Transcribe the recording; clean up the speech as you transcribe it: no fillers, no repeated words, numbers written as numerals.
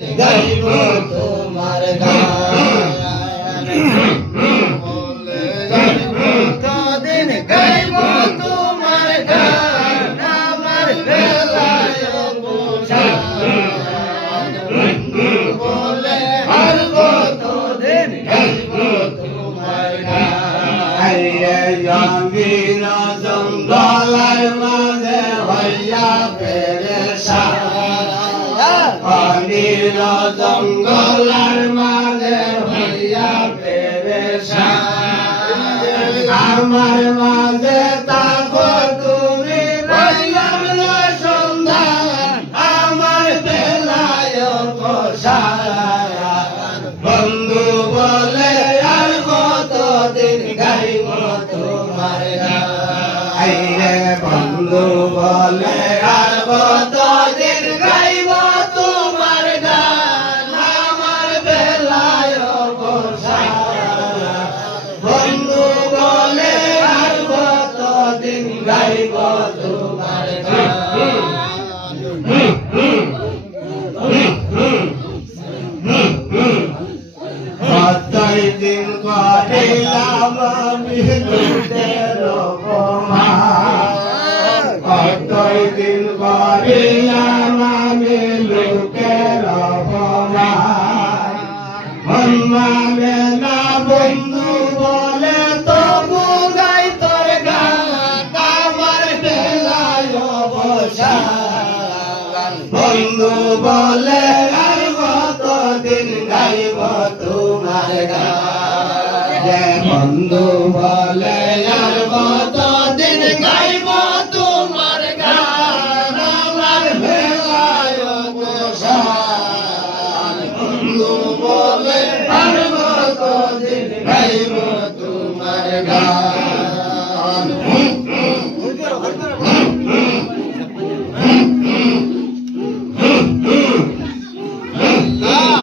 গাইব তোমার গান বলে গাইব কদিন গাইব তোমার গান আমার বেলায় বোঝান বলে হারব কদিন গাইব তোমার গান জঙ্গির জঙ্গলের মাঝে হইয়া পেরেশান পানির জঙ্গলের মাঝে হইয়া পেরেশান আমার মাঝে তাকো তুমি রইলাম না সন্ধান আমার বেলায় বসান বন্ধু বলে আর কতদিন গাইব তোমার গান বন্ধু বলে আর কতদিন গাইব তোমার গান আমার বেলায় বসান বন্ধু বলে আর কতদিন গাইব তোমার গান কতই দিন করিলাম আমি লুটের অপমান কতই দিন করিলাম আমি লুটের অপমান মন মানে না বন্ধু বলে তবু গাই তোর গান আমার বেলায় বসান বন্ধু বলে আর কতদিন গাইব তোমার গান বন্ধু বলে আর কতদিন গাইব তোমার গান আমার বেলায় বসান বন্ধু বলে আর কতদিন গাইব তোমার গান